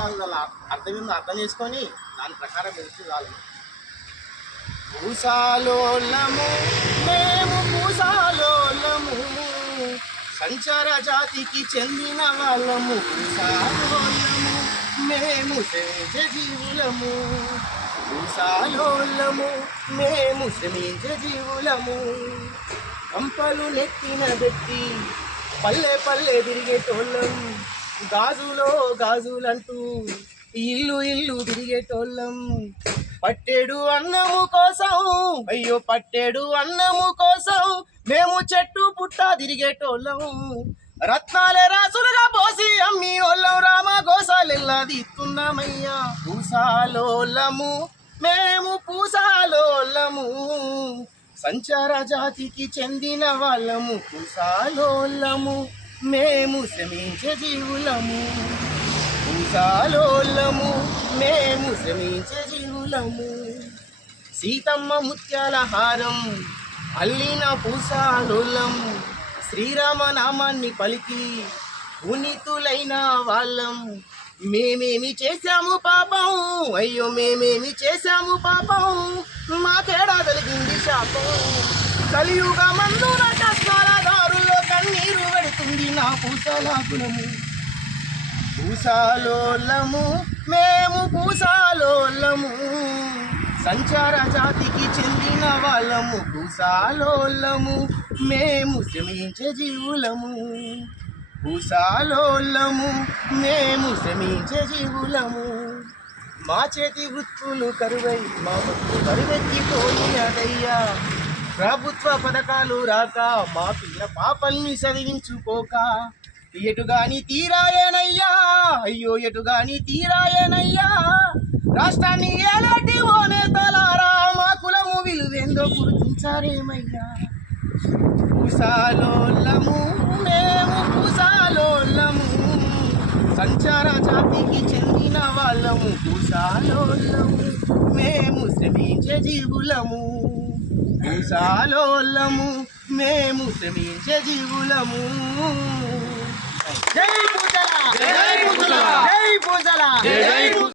కాదు అలా అర్థం ఏందో అర్థం చేసుకొని దాని ప్రకారం వెళ్తూ చాలు. పూసాలోలము మేము పూసాలోలము, సంచార జాతికి చెందిన వాళ్ళము. పూసాలోలము మేము సేజ జీవులము, పూసాలోలము మేము శ్రమించ జీవులము. కంపలు నెత్తిన పెట్టి పల్లె పల్లె తిరిగేటోళ్ళం, గాజులో గాజులంటూ ఇల్లు ఇల్లు తిరిగేటోళ్ళం. పట్టెడు అన్నము కోసం, అయ్యో పట్టెడు అన్నము కోసం మేము చెట్టు పుట్ట తిరిగేటోళ్ళం. రత్నాలే రాసులుగా పోసి అమ్మి ఓళ్ళం, రామ గోసాలెల్లా తీస్తున్నామయ్యా. పూసాలోలము మేము పూసాలోలము, సంచార జాతికి చెందిన వాళ్ళము. పూసాలోలము మేము శ్రమించే జీవులము, పూసాలోలము మేము శ్రమించే జీవులము. సీతమ్మ ముత్యాల హారం అల్లిన పూసాలోలం, శ్రీరామ నామాన్ని పలికి పునీతులైన వాళ్ళం. మేమేమి చేశాము పాపం, అయ్యో మేమేమి చేశాము పాపం, మాకేడా కలిగింది శాపం. కలియుగ మందున కష్టాల దారుల్లో కన్నీరు పెడుతుంది నా పూసాల గుణము. పూసాలోలము మేము పూసాలోలము, సంచార జాతికి చెందిన వాళ్ళము. పూసాలోలము మేము శ్రమించే జీవులము, పూసాలోలము మేము శ్రమించే జీవులము. మా చేతి వృత్తులు కరువై మా బతుకు కరువెక్కిపోయినదయ్యా. ప్రభుత్వ పథకాలు రాక మా పిల్ల పాపల్ని చదివించుకోక ఎటుగాని తీరాయనయ్యా, అయ్యో ఎటుగాని తీరాయనయ్యా. రాష్ట్రాన్ని ఏలాంటి ఓ నేతలారా మా కులము విలువేందో గుర్తించారేమయ్యా. పూసాలోలము మేము పూసాలోలము, సంచార జాతికి చెందిన వాళ్ళము. పూసాలోలము మేము శ్రమించే జీవులము, పూసాలోలము మేము శ్రమించే జీవులము. జై పూజల, జై పూజల, జై పూజల, జై